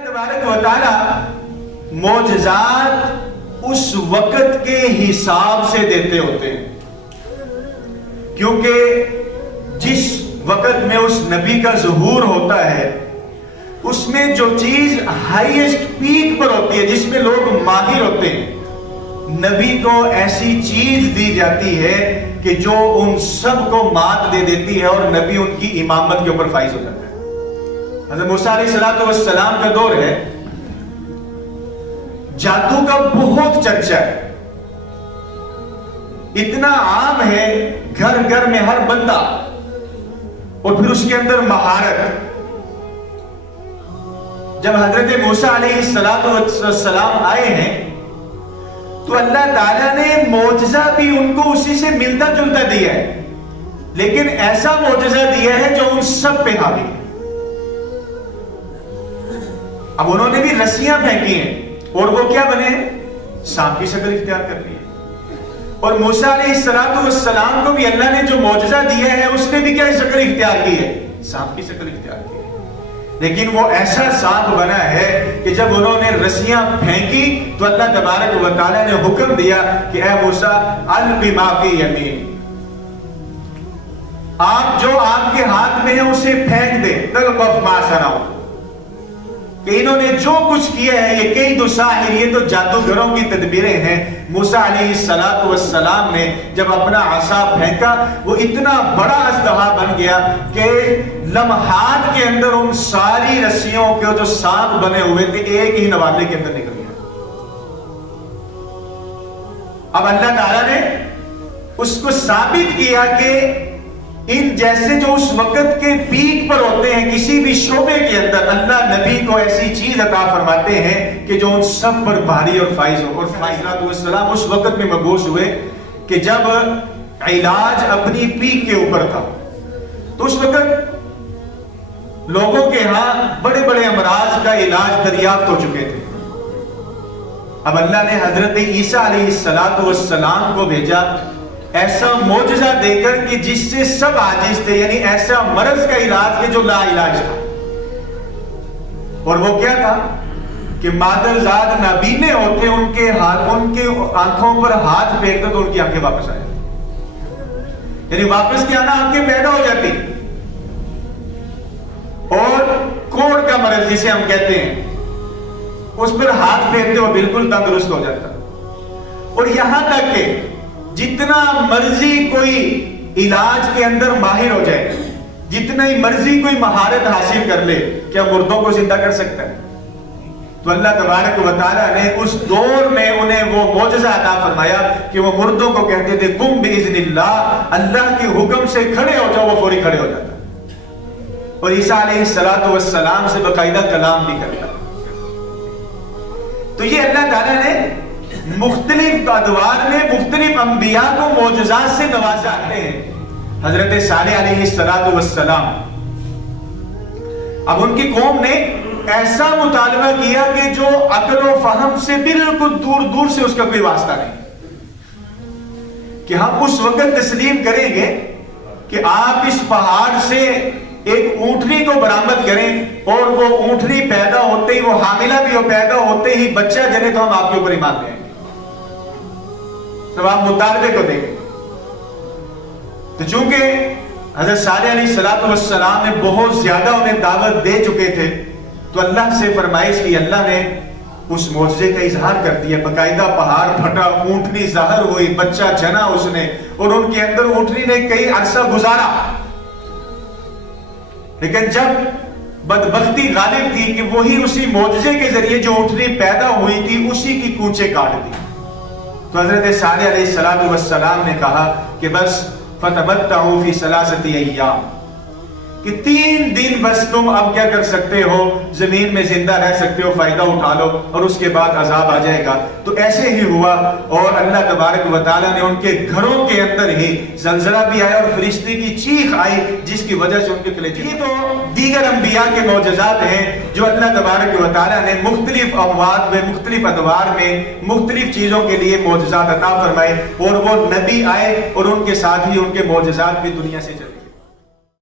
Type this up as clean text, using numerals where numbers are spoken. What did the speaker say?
तबारक व तआला मोजज़ात उस वक्त के हिसाब से देते होते हैं, क्योंकि जिस वक्त में उस नबी का ज़ुहूर होता है उसमें जो चीज हाईएस्ट पीक पर होती है, जिसमें लोग माहिर होते हैं, नबी को ऐसी चीज दी जाती है कि जो उन सब को मात दे देती है और नबी उनकी इमामत के ऊपर फाइज हो जाता है। हज़रत मूसा अलैहिस्सलाम का दौर है, जादू का बहुत चर्चा है, इतना आम है, घर घर में हर बंदा, और फिर उसके अंदर महारत। जब हजरत मूसा अलैहिस्सलाम आए हैं तो अल्लाह ताला ने मोजज़ा भी उनको उसी से मिलता जुलता दिया है, लेकिन ऐसा मोजज़ा दिया है जो उन सब पे हावी है। अब उन्होंने भी रस्सियां फेंकी हैं और वो क्या बने, सांप की शक्ल इख्तियार कर ली है। और मूसा अलैहिस्सलाम को भी अल्लाह ने जो मोजज़ा दिया है उसने भी क्या शक्ल इख्तियार की है, सांप की शक्ल इख्तियार की है। लेकिन वो ऐसा सांप बना है कि जब उन्होंने रस्सियां फेंकी तो अल्लाह तबारक व तआला ने हुक्म दिया कि ए मूसा अल्क़ी मा फ़ी यमीन, आप जो आपके हाथ में है उसे फेंक दे। तल्क़फ़ मा सनऊ, कि इन्होंने जो कुछ किया है ये कई दुसाहिर, ये तो जादूगरों की तदबीरें हैं। मूसा अलैहिस्सलाम ने जब अपना आसा फेंका वो इतना बड़ा अज़दहा बन गया कि लम्हात के अंदर उन सारी रस्सियों के जो सांप बने हुए थे एक ही नवाले के अंदर निकल गया। अब अल्लाह ताला ने उसको साबित किया कि इन जैसे जो उस वक्त के पीक पर होते हैं किसी भी शोबे के अंदर, अल्लाह नबी को ऐसी चीज अता फरमाते हैं कि जो उन सब पर भारी और फाइज हो। और सलाम उस वक्त में मबूस हुए कि जब इलाज अपनी पीक के ऊपर था, तो उस वक्त लोगों के यहां बड़े बड़े अमराज का इलाज दरियाफ्त हो चुके थे। अब अल्लाह ने हजरत ईसा अलैहिस्सलाम को भेजा ऐसा मोजज़ा देकर कि जिससे सब आजिज थे, यानी ऐसा मर्ज का इलाज के जो ला इलाज था। और वो क्या था कि मादरजाद नाबीने होते, उनके आंखों पर हाथ फेरते तो उनकी आंखें वापस आ जाती, यानी वापस क्या ना आंखें पैदा हो जाती। और कोढ़ का मर्ज जिसे हम कहते हैं, उस पर हाथ फेरते वो बिल्कुल तंदुरुस्त हो जाता। और यहां तक कि जितना मर्जी कोई इलाज के अंदर माहिर हो जाए, जितना ही मर्जी कोई महारत हासिल कर ले, क्या मुर्दों को जिंदा कर सकता है? तो अल्लाह तबारक व तआला ने उस दौर में उन्हें वो मोजज़ा अता फरमाया कि वो मुर्दों को कहते थे कुम बिइज़्निल्लाह, अल्लाह के हुक्म से खड़े हो जाओ, वो फौरी खड़े हो जाता। और ईसा अलैहिस्सलाम से बाकायदा कलाम भी करता। तो ये अल्लाह ताला ने मुख्तलिफ अदवार में मुख्तलिफ अंबिया को मोजज़ात से नवाजाते हैं। हजरत सालेह अलैहिस्सलाम, अब उनकी कौम ने ऐसा मुतालबा किया कि जो अक्ल व फहम से बिल्कुल दूर दूर से उसका कोई वास्ता नहीं, कि हम उस वक्त तस्लीम करेंगे कि आप इस पहाड़ से एक ऊंटनी को बरामद करें और वो ऊंटनी पैदा होते ही, वो हामिला भी हो, पैदा होते ही बच्चा जने तो हम आपके ऊपर ईमान लेंगे। तब आप मुतालबे को देखें। तो चूंकि हज़रत सालेह अलैहिस्सलाम ने बहुत ज्यादा उन्हें दावत दे चुके थे, तो अल्लाह से फरमाइश की, अल्लाह ने उस मौजज़े का इजहार कर दिया। बकायदा पहाड़ फटा, ऊंटनी ज़ाहिर हुई, बच्चा जना उसने, और उनके अंदर ऊंटनी ने कई अरसा गुजारा। लेकिन जब बदबख्ती गालिब थी कि वही उसी मौजज़े के जरिए जो ऊंटनी पैदा हुई थी उसी की कूंचे काट दी, तो हजरत सालेह अलैहिस्सलाम ने कहा कि बस फतमत्तऊ फी सलासति अय्याम, कि 3 दिन बस तुम अब क्या कर सकते हो, जमीन में जिंदा रह सकते हो, फायदा उठा लो, और उसके बाद अजाब आ जाएगा। तो ऐसे ही हुआ, और अल्लाह तबारक व तआला ने उनके घरों के अंदर ही जलजला भी आया और फरिश्ते की चीख आई, जिसकी वजह से उनके कलेजे। ये तो दीगर अंबिया के मोजज़ात हैं जो अल्लाह तबारक व तआला ने मुख्तलिफ अमवात में, मुख्तलिफ अदवार में, मुख्तलिफ चीजों के लिए मोजज़ात अता फरमाए, और वो नबी आए और उनके साथ ही उनके मोजज़ात भी दुनिया से चले।